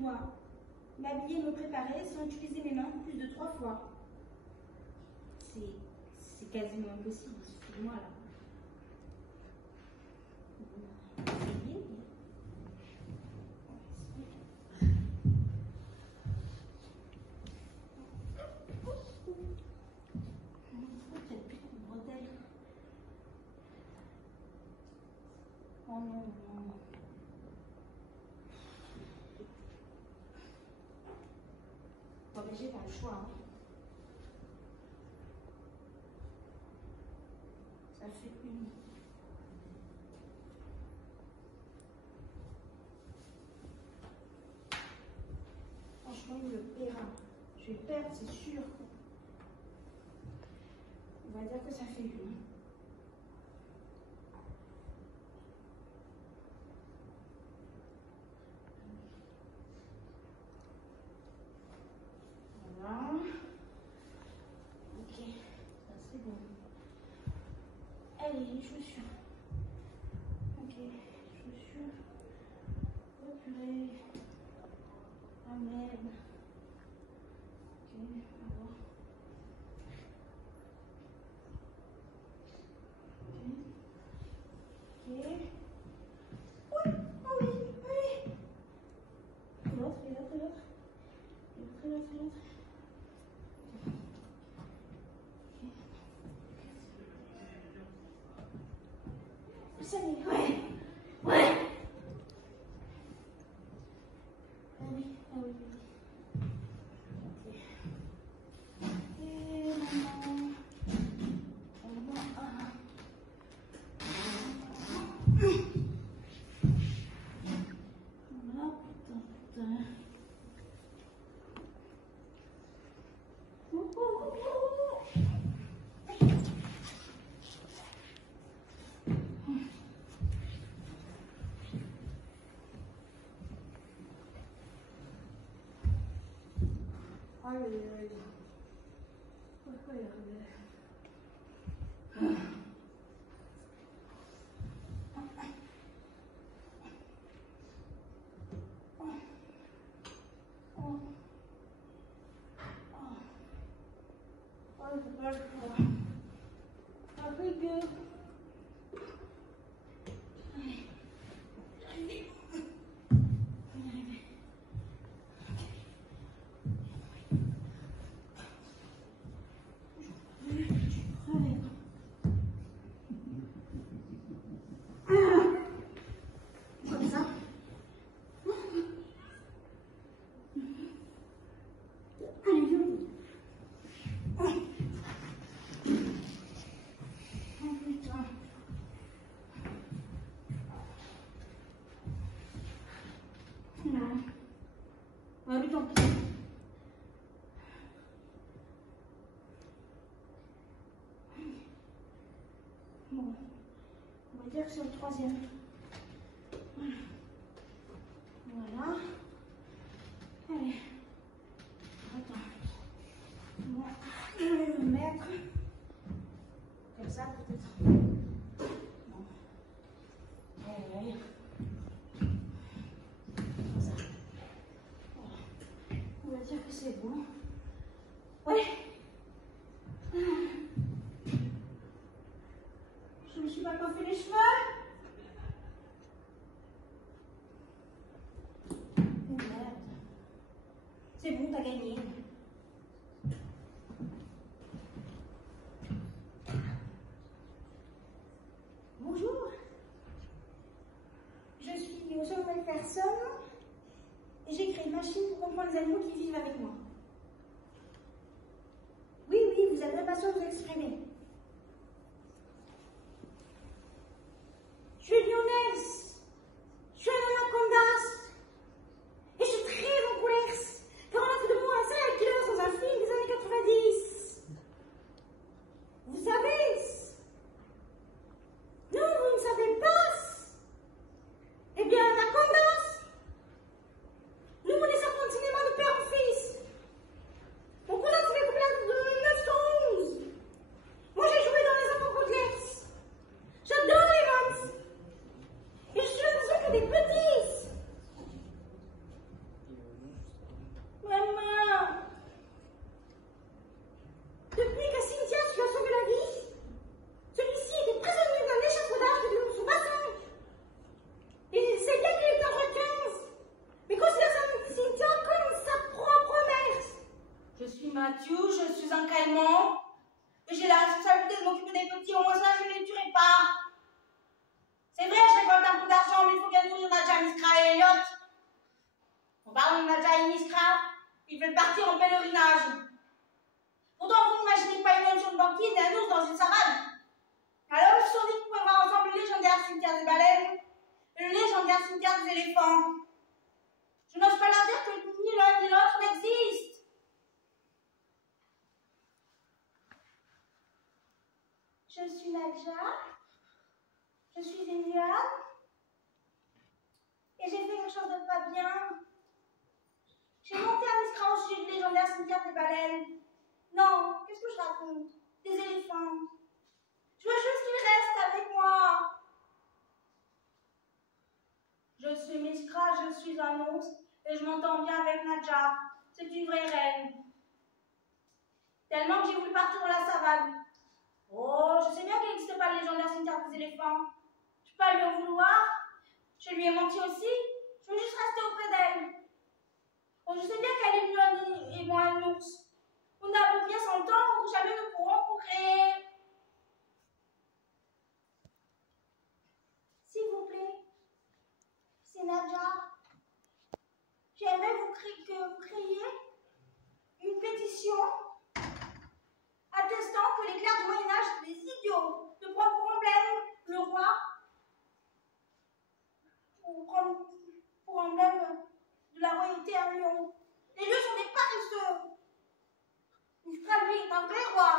dois m'habiller, me préparer sans utiliser mes mains plus de 3 fois. C'est quasiment impossible, excusez-moi là. Oh non, non. Bon, mais j'ai pas le choix. Hein. Ça fait une. Franchement, il le paiera. Je vais perdre, c'est sûr. On va dire que ça fait une. Voilà. Ok, ça c'est bon. Allez, les chaussures. Ok, chaussures. Oh purée. Ah merde. Ok, alors. Ok. Ok. Oui, oh oui, oui. Et l'autre, et l'autre, et l'autre. Et l'autre, et l'autre, et l'autre. Ça y est, ouais. Ouais. Ah oui, ah oui, oui. Ok. Et maman. Maman, ah. Voilà, putain, putain. Aïe, aïe, aïe. Pourquoi il y a comme ça. Allez, viens. Oh putain. Non. Ah oui, tant pis. Bon. On va dire que c'est le 3e. Voilà. Allez. Attends. Bon. Je vais me mettre. Comme ça, peut-être. Bon. Allez. Comme ça. Voilà. On va dire que c'est bon. Ouais. Je me suis pas coiffé les cheveux. Oh merde. C'est bon, t'as gagné. Bonjour. Je suis au Centre Personne et j'ai créé une machine pour comprendre les animaux qui vivent avec moi. Oui, oui, vous avez l'impatience de vous exprimer. Je suis lyonnaise. Je suis un anacondas. Et je suis très en colère. Car on a fait de moi un serial killer dans un film des années 90. Vous savez? Non, vous ne savez pas. Eh bien, anacondas. Nous, on est sortis de cinéma de père en fils. Mon cousin s'est fait couper de 911. qui veulent partir en pèlerinage. Pourtant, vous n'imaginez pas une homme sur le banquier et un ours dans une savane. Alors, ils se sont dit qu'ils pouvaient voir ensemble le légendaire cimetière des baleines et le légendaire cimetière des éléphants. Je n'ose pas leur dire que ni l'un ni l'autre n'existe. Je suis Nadja, je suis une lionne, et j'ai fait quelque chose de pas bien. J'ai monté un discours au sujet du légendaire cimetière des baleines. Non, qu'est-ce que je raconte? Des éléphants. Je veux juste qu'ils restent avec moi. Je suis Miskra, je suis un ours, et je m'entends bien avec Nadja. C'est une vraie reine. Tellement que j'ai voulu partir dans la savane. Oh, je sais bien qu'il n'existe pas le légendaire cimetière des éléphants. Je peux pas lui en vouloir. Je lui ai menti aussi. Je veux juste rester auprès d'elle. Oh, je sais bien qu'elle est mignonne et moi un ours. On a beau bien s'entendre, jamais nous pourrons procréer. S'il vous plaît, c'est Nadja. J'aimerais que vous créiez une pétition attestant que les clercs du Moyen-Âge sont des idiots, de prendre pour emblème le roi, pour emblème de la royauté un lion. Les lieux sont des paresseux. Mistral, lui, est un vrai roi.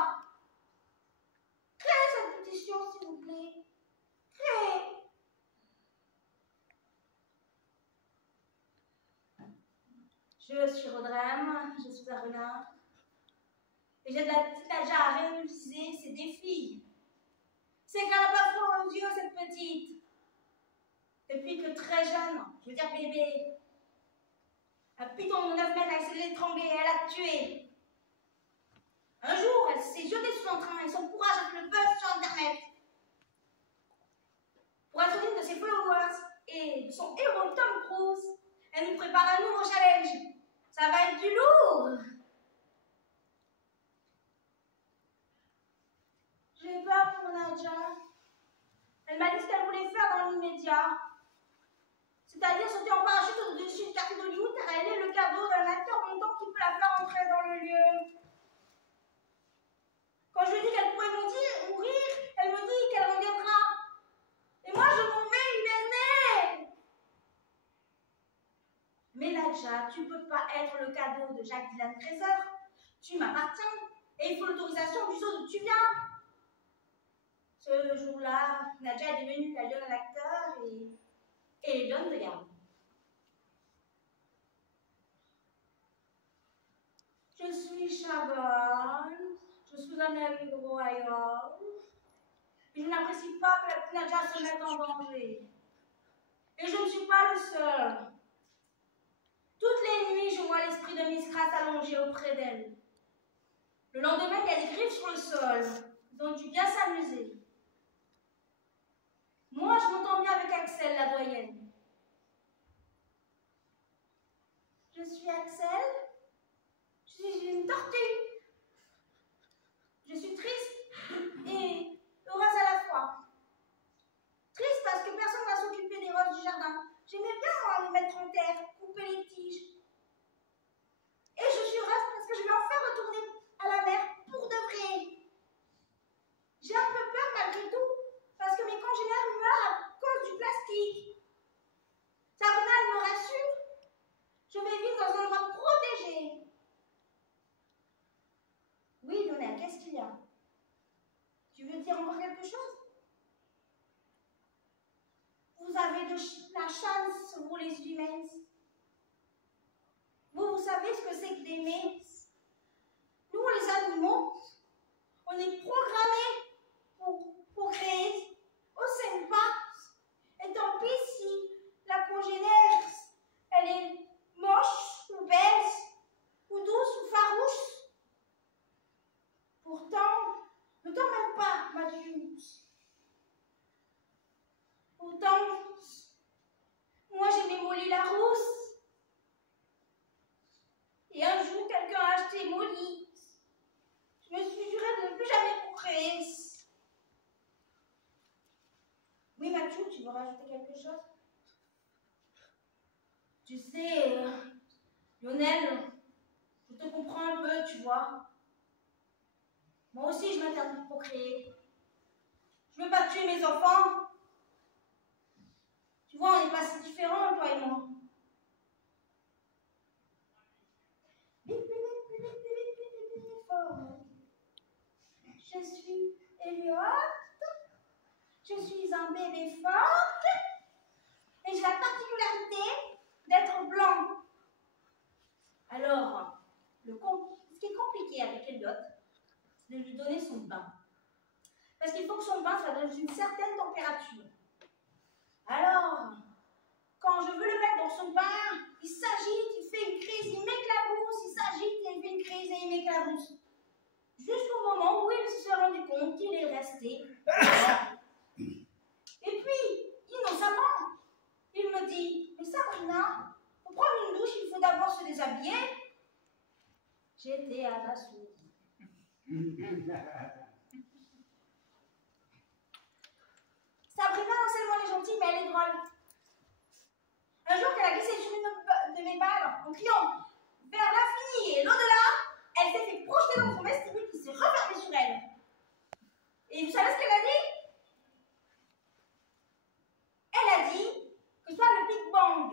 Créez cette pétition, s'il vous plaît. Créez. Je suis Rodrem, je suis un renard. Et j'ai de la petite Nadja à réaliser ses défis. C'est qu'elle n'a pas froid aux yeux, cette petite. Depuis que très jeune, je veux dire bébé, un python de 9 mètres a essayé de l'étrangler et elle a tué. Un jour, elle s'est jetée sous son train et son courage a fait le buzz sur Internet. Pour être l'une de ses followers et de son héros Tom Cruise, elle nous prépare un nouveau challenge. Ça va être du lourd. J'ai peur pour Nadja. Elle m'a dit ce qu'elle voulait faire dans l'immédiat. C'est-à-dire sauter en parachute au-dessus du quartier d'Hollywood car elle est le cadeau d'un acteur montant qui peut la faire entrer dans le lieu. Quand je lui dis qu'elle pourrait mourir, elle me dit qu'elle reviendra. Et moi, je m'en vais hiberner. Mais Nadja, tu ne peux pas être le cadeau de Jacques Dylan Fraser. Tu m'appartiens et il faut l'autorisation du saut d'où tu viens. Ce jour-là, Nadja est devenue la lionne acteur et lionne de garde. Je suis Chaban, je suis un ami royal, et je n'apprécie pas que la petite Nadja se mette en danger. Et je ne suis pas le seul. Toutes les nuits, je vois l'esprit de Miskra s'allonger auprès d'elle. Le lendemain, il y a des griffes sur le sol. Ils ont dû bien s'amuser. Moi, je m'entends bien avec Axel, la doyenne. Je suis Axel. Je suis une tortue. Je suis triste et heureuse à la fois. Triste parce que personne ne va s'occuper des roses du jardin. J'aimais bien moi les mettre en terre, couper les tiges. Et je suis heureuse parce que je vais enfin retourner à la mer pour de vrai. J'ai un peu peur malgré tout parce que mes congénères meurent à cause du plastique. Sabrina, elle me rassure. Je vais vivre dans un endroit protégé. Oui, Lionel, qu'est-ce qu'il y a? Tu veux dire encore quelque chose? Vous avez de la chance, vous les humains. Vous savez ce que c'est que d'aimer. Nous, les animaux, on est programmés pour créer. On s'aime pas. Et tant pis si la congénère, elle est moche ou belle, ou douce ou farouche. Pourtant, ne t'en mêle pas, Mathieu. Pourtant, moi j'aimais Molly la rousse. Et un jour, quelqu'un a acheté Molly. Je me suis jurée de ne plus jamais procréer. Oui, Mathieu, tu veux rajouter quelque chose? Tu sais, Lionel, Je te comprends un peu, tu vois. Moi aussi, je m'interdis de procréer. Je veux pas tuer mes enfants. Tu vois, on n'est pas si différents, toi et moi. Je suis Elliot. Je suis un bébé fort. Et j'ai la particularité d'être blanc. Alors, ce qui est compliqué avec Elliot, c'est de lui donner son bain. Parce qu'il faut que son bain soit dans une certaine température. Alors, quand je veux le mettre dans son bain, il s'agite, il fait une crise, il m'éclabousse, il s'agite, il fait une crise et il m'éclabousse. Jusqu'au moment où il s'est rendu compte qu'il est resté. Et puis, innocemment, il me dit, mais Sabrina, pour prendre une douche, il faut d'abord se déshabiller. J'étais à la source. Sabrina, non seulement elle est gentille, mais elle est drôle. Un jour qu'elle a glissé sur une de mes balles en criant vers l'infini et l'au-delà, elle s'est fait projeter dans son vestibule qui s'est refermé sur elle. Et vous savez ce qu'elle a dit? Elle a dit que soit le Big Bang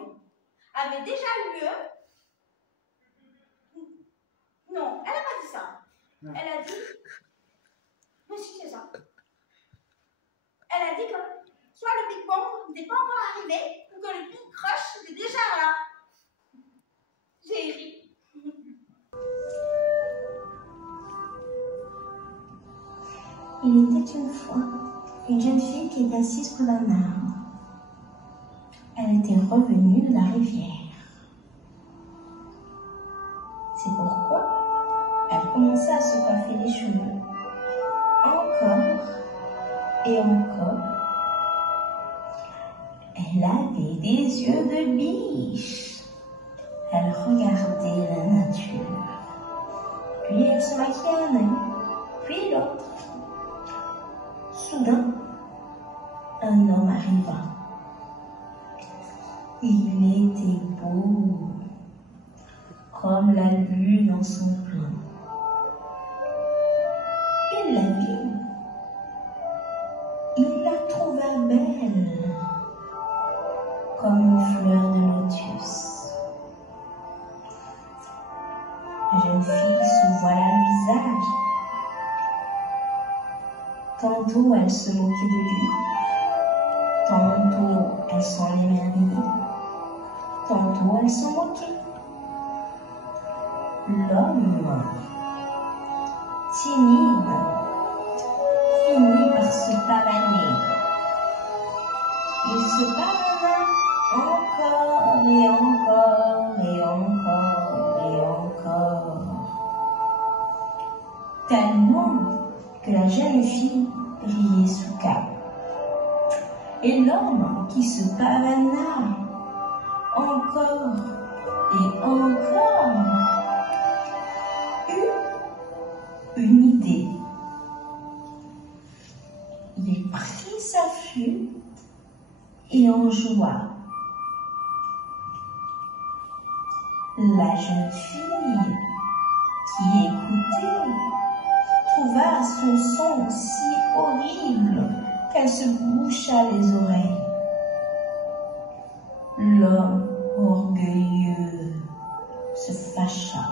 avait déjà eu lieu. Non, elle n'a pas dit ça. Non. Elle a dit. Mais si, c'est ça. Elle a dit que soit le Big Bang n'était pas encore arrivé, ou que le Big Crush était déjà là. J'ai ri. Il était une fois une jeune fille qui était assise près d'un arbre. Elle était revenue de la rivière. C'est pourquoi elle commençait à se coiffer les cheveux. Encore et encore. Elle avait des yeux de biche. Elle regardait la nature. Puis elle se maquillait un œil, puis l'autre. Soudain, un homme arriva. Il était beau, comme la lune en son plein. Il la vit. Il la trouva belle, comme une fleur de lotus. La jeune fille se voila le visage. Tantôt elle se moquait de lui, tantôt elle s'en émerveillait, tantôt elle s'en moquait. L'homme, timide, finit par se pavaner. Il se pavana encore et encore et encore et encore, tellement que la jeune fille riait sous cap. Et l'homme qui se pavana encore et encore eut une idée. Il prit sa flûte et en joua. La jeune fille qui écoutait trouva son son si horrible qu'elle se boucha les oreilles. L'homme orgueilleux se fâcha.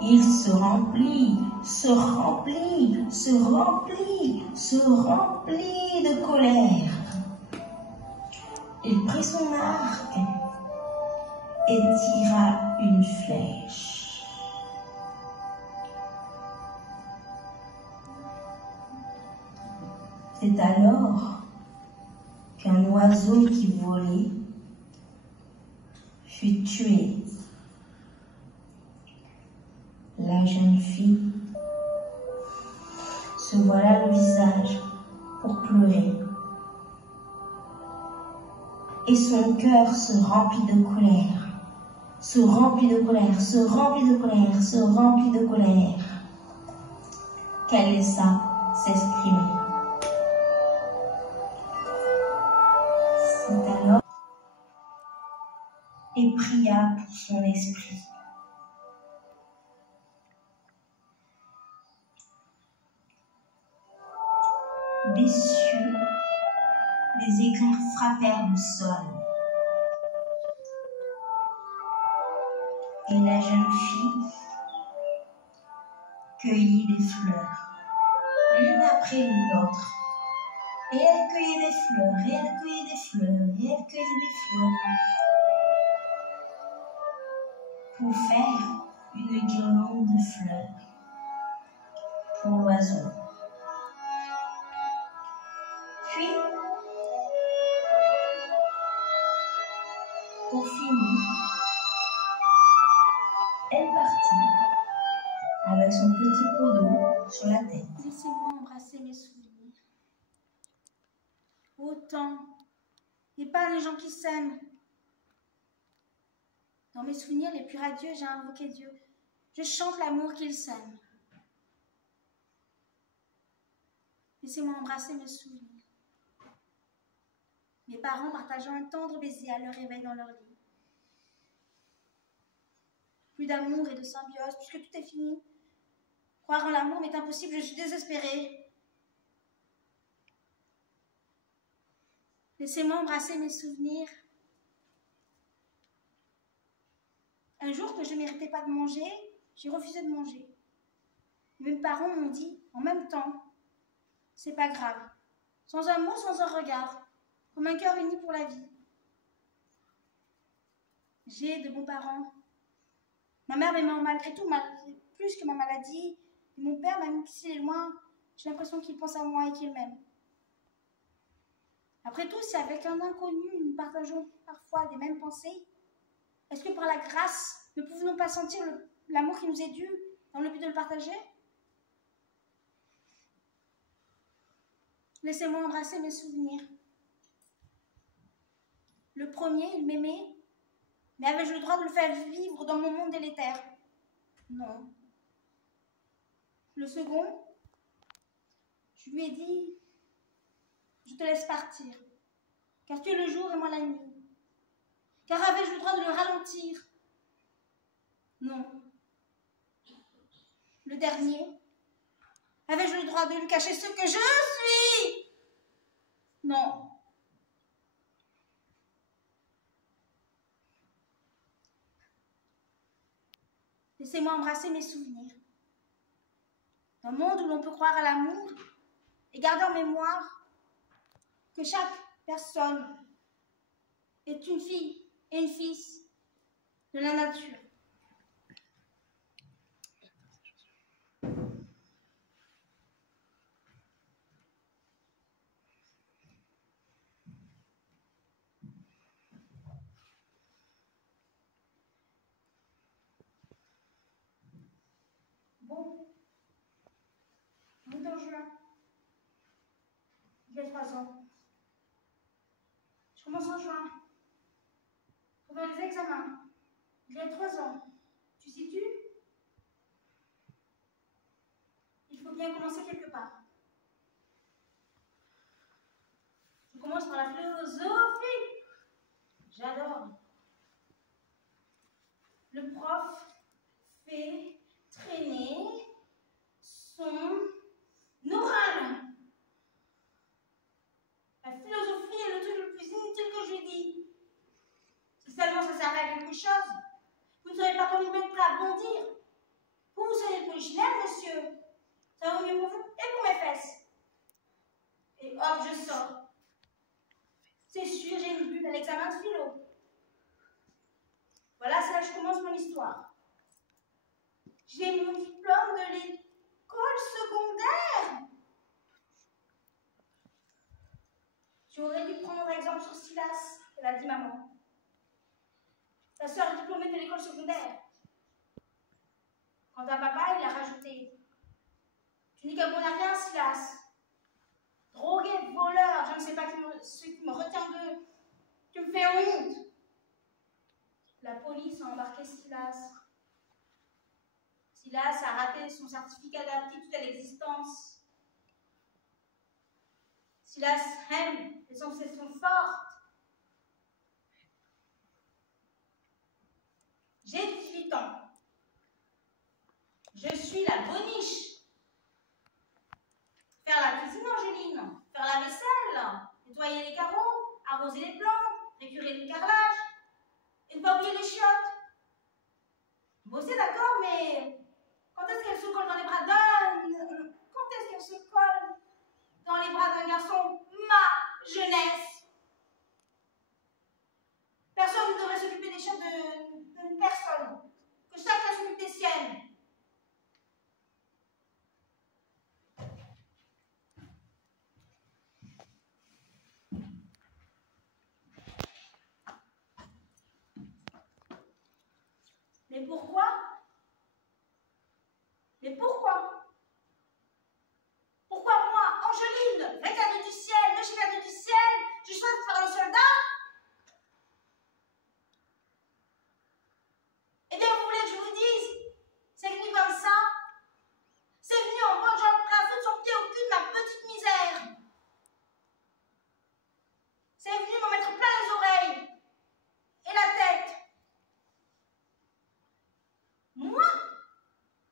Il se remplit, se remplit, se remplit, se remplit de colère. Il prit son arc et tira une flèche. C'est alors qu'un oiseau qui volait fut tué. La jeune fille se voila le visage pour pleurer. Et son cœur se remplit de colère, se remplit de colère, se remplit de colère, se remplit de colère, qu'elle laissa s'exprimer. C'est alors et pria pour son esprit. des cieux, les éclairs frappèrent le sol. Et la jeune fille cueillit des fleurs, l'une après l'autre. Et elle cueillait des fleurs, et elle cueillait des fleurs, et elle cueillait des fleurs, pour faire une guirlande de fleurs pour l'oiseau. Puis, pour finir, elle partit avec son petit pot d'eau sur la tête. Laissez-moi embrasser mes souvenirs. Autant, et pas les gens qui s'aiment. Dans mes souvenirs les plus radieux, j'ai invoqué Dieu. Je chante l'amour qu'il sème. Laissez-moi embrasser mes souvenirs. Mes parents partageant un tendre baiser à leur réveil dans leur lit. Plus d'amour et de symbiose, puisque tout est fini. Croire en l'amour m'est impossible, je suis désespérée. Laissez-moi embrasser mes souvenirs. Un jour que je ne méritais pas de manger, j'ai refusé de manger. Mes parents m'ont dit, en même temps, c'est pas grave. Sans un mot, sans un regard, comme un cœur uni pour la vie. J'ai de bons parents. Ma mère m'aimant malgré tout, plus que ma maladie. Et mon père, même s'il est loin, j'ai l'impression qu'il pense à moi et qu'il m'aime. Après tout, si avec un inconnu, nous partageons parfois des mêmes pensées, est-ce que par la grâce, ne pouvons-nous pas sentir l'amour qui nous est dû dans le but de le partager? Laissez-moi embrasser mes souvenirs. Le premier, il m'aimait, mais avais-je le droit de le faire vivre dans mon monde délétère? Non. Le second, je lui ai dit, je te laisse partir, car tu es le jour et moi la nuit. Car avais-je le droit de le ralentir? Non. Le dernier, avais-je le droit de lui cacher ce que je suis? Non. Laissez-moi embrasser mes souvenirs. Dans un monde où l'on peut croire à l'amour et garder en mémoire que chaque personne est une fille et un fils de la nature. Bon, on est en juin, il y a 3 ans. Je commence en juin, pendant les examens, il y a 3 ans. Tu situes? Il faut bien commencer quelque part. Je commence par la philosophie. J'adore. Le prof fait traîner son oral. La philosophie est le truc le plus inutile que j'ai dit. Si seulement ça servait à quelque chose, vous ne serez pas comme une bête prête à bondir. Vous serez polichinelle, monsieur. Ça vaut mieux pour vous et pour mes fesses. Et hop, je sors. C'est sûr, j'ai une bulle à l'examen de philo. Voilà, c'est là que je commence mon histoire. J'ai mon diplôme de l'école secondaire. J'aurais dû prendre exemple sur Silas, elle a dit maman. Ta sœur est diplômée de l'école secondaire. Quant à papa, il a rajouté. Tu n'es qu'un bon à rien, Silas. Drogué, voleur, je ne sais pas ce qui me retient d'eux. Tu me fais honte. La police a embarqué Silas. Silas a raté son certificat d'aptitude à l'existence. Silas aime, les sensations sont fortes. J'ai 18 ans. Je suis la boniche. Faire la cuisine, Angéline. Faire arroser les plantes, récurer le carrelage, et ne pas oublier les chiottes. Bosser, d'accord, mais quand est-ce qu'elle se colle dans les bras quand est-ce qu'elle se colle dans les bras d'un garçon? Ma jeunesse. Personne ne devrait s'occuper des chiottes de personne. Que chacun s'occupe des siennes. Mais pourquoi? Mais pourquoi? Pourquoi moi, Angeline, réclame du ciel, le chevalier du ciel, je choisis de faire le soldat? Eh bien, vous voulez que je vous dise? C'est venu comme ça. C'est venu en mangeant le train de son pied au cul de ma petite misère. C'est venu me mettre plein les oreilles et la tête. Moi,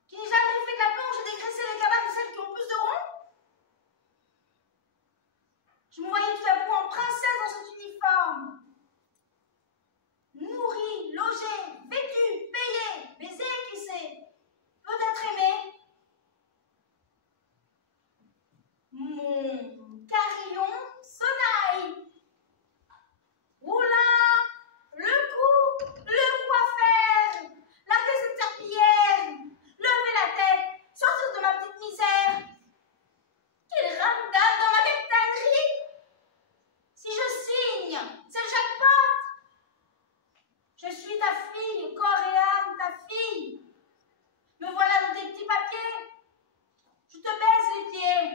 qui n'ai jamais fait de la plonge et dégraissé les cabanes de celles qui ont plus de ronds, je me voyais tout à coup en princesse dans cet uniforme. Nourrie, logée, vêtue, payée, baisée, qui sait, peut-être aimée. Mon carillon sonnaille. Oula, le cou à faire, larguer cette serpillière, lever la tête, sortir de ma petite misère. Quelle ramdame dans ma capitainerie. Si je signe, c'est le jackpot. Je suis ta fille, corps et âme, ta fille. Me voilà dans tes petits papiers. Je te baise les pieds.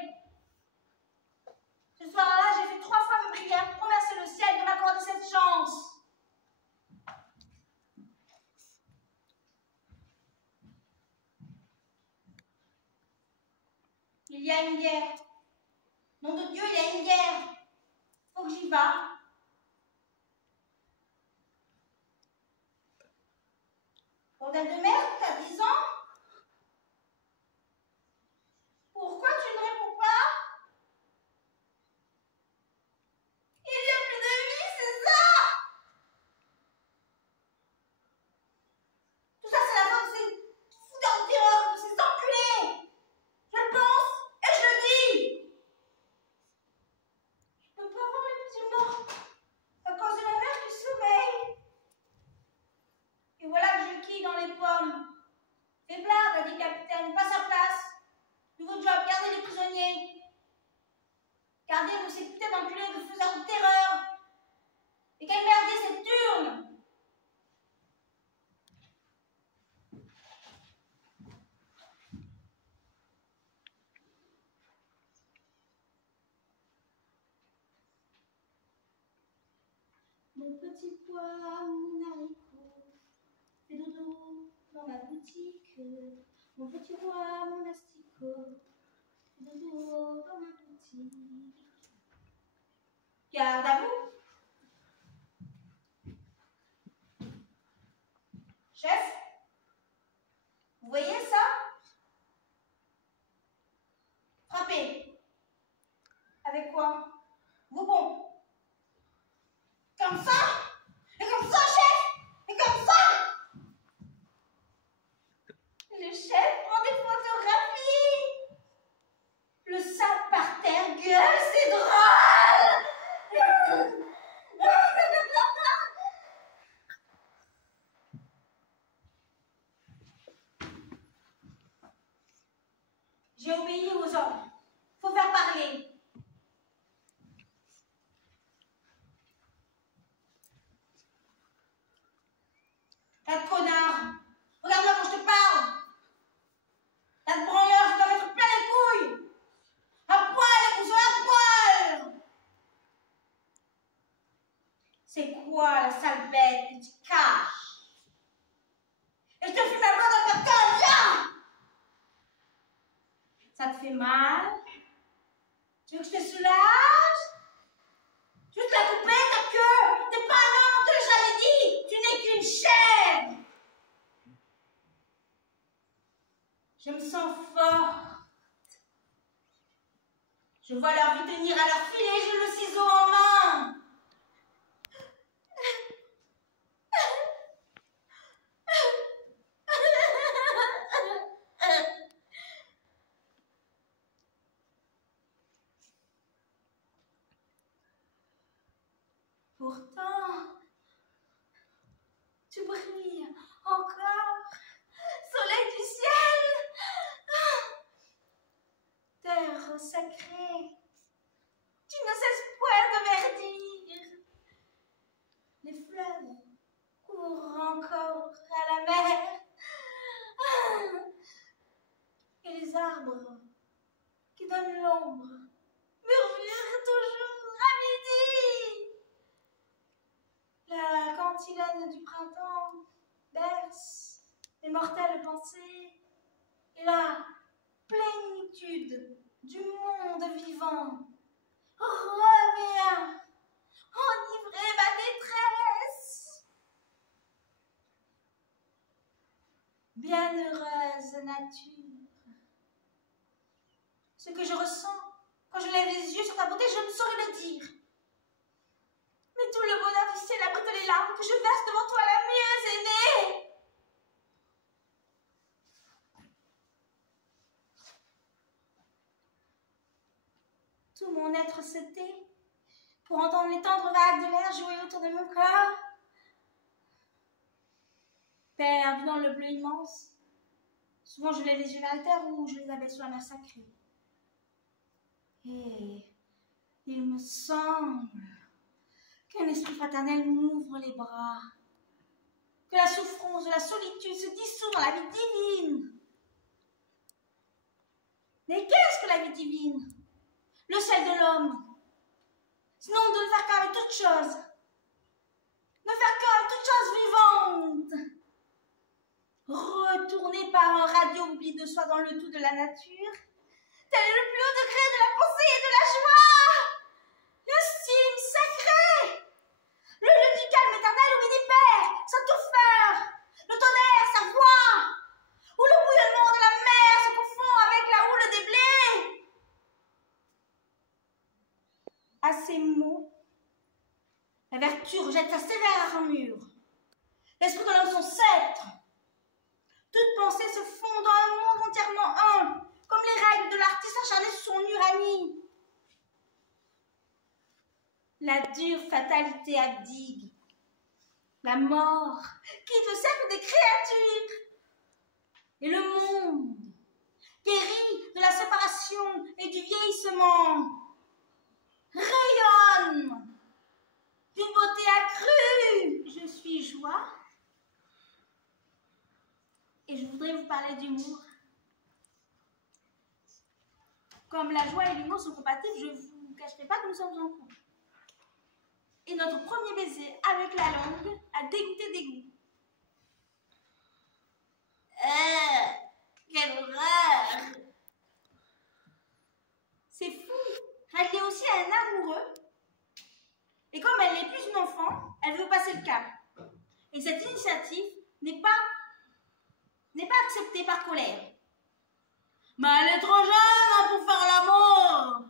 Ce soir-là, j'ai fait 3 fois mes prières pour remercier le ciel de m'accorder cette chance. Il y a une guerre. Nom de Dieu, il y a une guerre. Faut que j'y va. Bordel de merde, t'as 10 ans? Pourquoi tu ne réponds pas? Il n'y a plus de vie, c'est ça? Tout ça, c'est la faute de ces fouteurs de terreur, de ces enculés. Je le pense et je le dis. Je peux pas avoir le petit mort à cause de la mère qui sommeille. Et voilà que je quille dans les pommes. Fais blard, a dit le capitaine, pas sa place. Nouveau job, gardez les prisonniers. Gardez de ces putains d'enculés de faiseurs de terreur. Et quelle merdier cette urne! Mon petit pois, mon haricot, fais dodo dans ma boutique. Mon petit roi, mon asticot, fais dodo dans ma boutique. Garde à vous. Chef, vous voyez ça? Frappez. Avec quoi? Vous bon. Comme ça? Et comme ça, chef? Et comme ça? Le chef prend des photographies. Le sac par terre gueule, c'est drôle. J'ai obéi aux ordres. Faut faire parler. Tas de connard. Regarde-moi quand je te parle. Tas de branleur, je dois mettre plein les couilles. À poil, les cousins, à poil. C'est quoi la sale bête que tu caches? Et je te fume la main dans ta gueule, là. Ça te fait mal? Tu veux que je te soulage? Tu veux te la couper, ta queue? T'es pas un homme, on te l'a jamais dit. Tu n'es qu'une chair. Je me sens forte. Je vois leur vie tenir à leur filet, j'ai le ciseau en main. Pourtant, tu brilles encore, soleil du ciel, terre sacrée, tu ne cesses point de verdir. Les fleuves courent encore à la mer, et les arbres qui donnent l'ombre murmurent toujours à midi. La cantilène du printemps berce les mortelles pensées, et la plénitude du monde vivant revient enivrer ma détresse. Bienheureuse nature, ce que je ressens quand je lève les yeux sur ta beauté, je ne saurais le dire. Mais tout le bonheur du ciel abrite les larmes que je verse devant toi, la mieux aînée. Tout mon être se tait pour entendre les tendres vagues de l'air jouer autour de mon corps. Perdu dans le bleu immense, souvent je lève les yeux vers la terre ou je les abaisse sur la mer sacrée. Et il me semble qu'un esprit fraternel m'ouvre les bras, que la souffrance de la solitude se dissout dans la vie divine. Mais qu'est-ce que la vie divine? Le sel de l'homme. Sinon de ne faire qu'avec toute chose. Ne faire qu'avec toute chose vivante. Retourner par un radio oubli de soi dans le tout de la nature, tel est le plus haut degré de la pensée et de la joie. Le cime sacré. Le lieu du calme éternel où Ménipère, sa touffeur, le tonnerre, sa voix, où le bouillonnement de la mer se confond avec la houle des blés. À ces mots, la vertu rejette sa sévère armure. L'esprit de l'homme son sceptre. Toute pensée se fond dans un monde entièrement un, comme les règles de l'artiste acharné sur son uranie. La dure fatalité abdique. La mort quitte le cercle des créatures. Et le monde, guéri de la séparation et du vieillissement, rayonne d'une beauté accrue. Je suis joie. Et je voudrais vous parler d'humour. Comme la joie et l'humour sont compatibles, je ne vous cacherai pas que nous sommes en couple. Et notre premier baiser avec la langue a dégoûté des goûts. Quelle horreur! C'est fou! Elle est aussi un amoureux. Et comme elle n'est plus une enfant, elle veut passer le cap. Et cette initiative n'est pas acceptée par colère. Mais elle est trop jeune pour faire l'amour!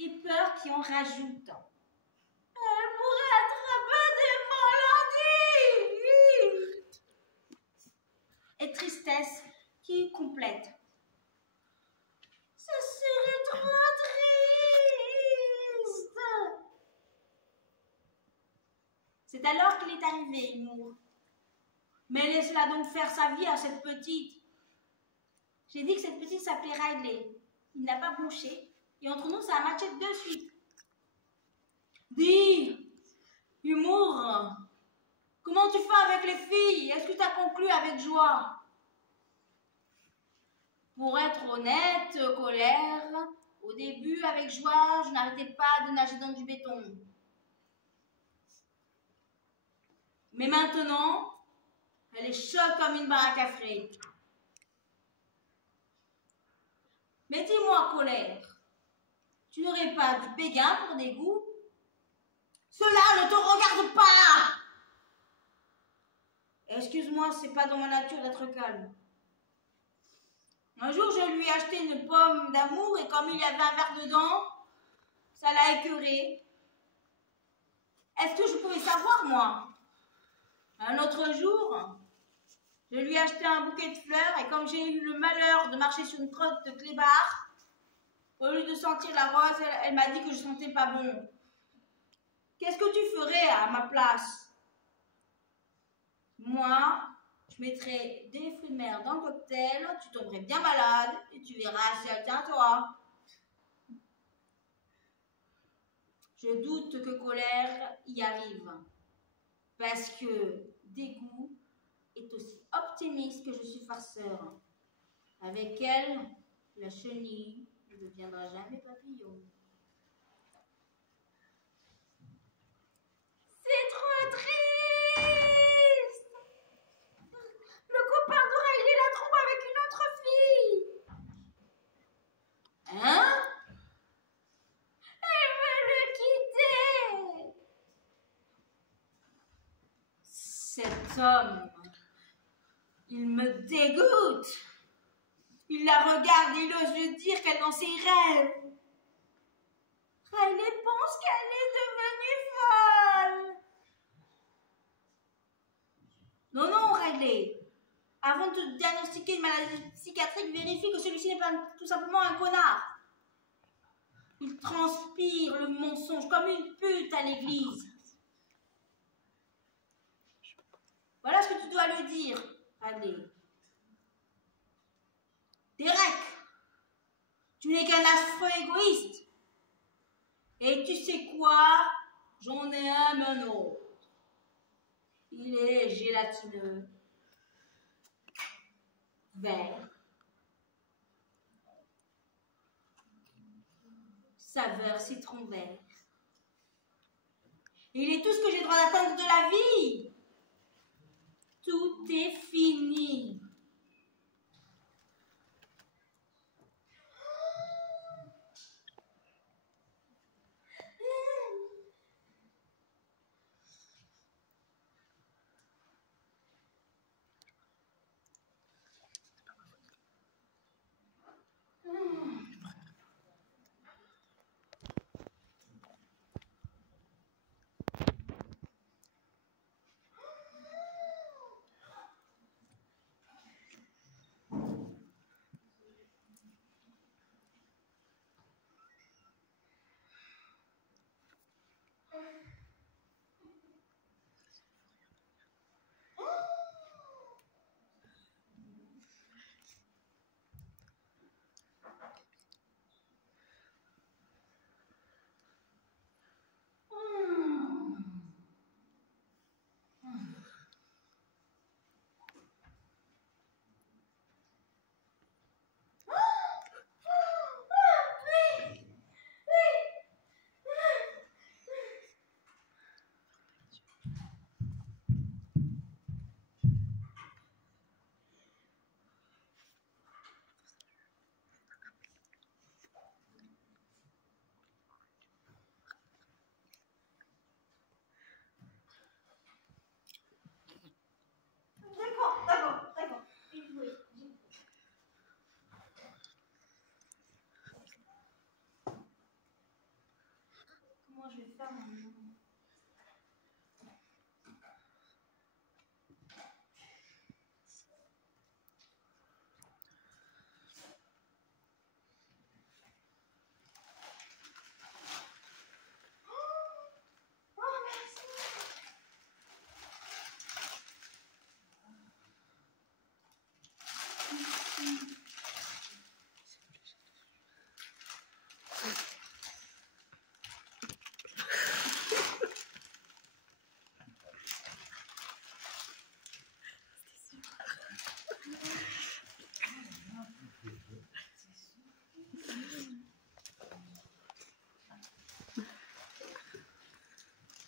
Et peur qui en rajoute. Elle pourrait attraper des maladies! Et tristesse qui complète. Ce serait trop triste! C'est alors qu'il est arrivé, l'humour. Mais laisse-la donc faire sa vie à cette petite. J'ai dit que cette petite s'appelait Riley. Il n'a pas bronché. Et entre nous, ça a matché de suite. Dis, humour, comment tu fais avec les filles? Est-ce que tu as conclu avec joie? Pour être honnête, colère, au début, avec joie, je n'arrêtais pas de nager dans du béton. Mais maintenant, elle est chaude comme une baraque à frites. Mais dis-moi, colère, tu n'aurais pas du béguin pour des goûts? Cela ne te regarde pas! Excuse-moi, c'est pas dans ma nature d'être calme. Un jour, je lui ai acheté une pomme d'amour et comme il y avait un verre dedans, ça l'a écœuré. Est-ce que je pouvais savoir, moi? Un autre jour, je lui ai acheté un bouquet de fleurs et comme j'ai eu le malheur de marcher sur une crotte de clébard, au lieu de sentir la rose, elle m'a dit que je sentais pas bon. Qu'est-ce que tu ferais à ma place? Moi, je mettrais des fruits de mer dans le cocktail, tu tomberais bien malade et tu verras si elle tient à toi. Je doute que colère y arrive, parce que dégoût est aussi optimiste que je suis farceur. Avec elle, la chenille ne deviendra jamais papillon. C'est trop triste! Le copain d'Aurélie la trompe avec une autre fille. Hein? Elle veut le quitter. Cet homme, il me dégoûte. Il la regarde et il ose lui dire qu'elle est dans ses rêves. Riley pense qu'elle est devenue folle. Non, non, Riley. Avant de te diagnostiquer une maladie psychiatrique, vérifie que celui-ci n'est pas tout simplement un connard. Il transpire le mensonge comme une pute à l'église. Voilà ce que tu dois lui dire, Riley. Derek, tu n'es qu'un affreux égoïste. Et tu sais quoi? J'en ai un autre. Il est gélatineux, vert, saveur citron vert. Il est tout ce que j'ai le droit d'atteindre de la vie. Tout est fini. D'accord. Comment je vais faire maintenant?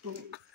Super.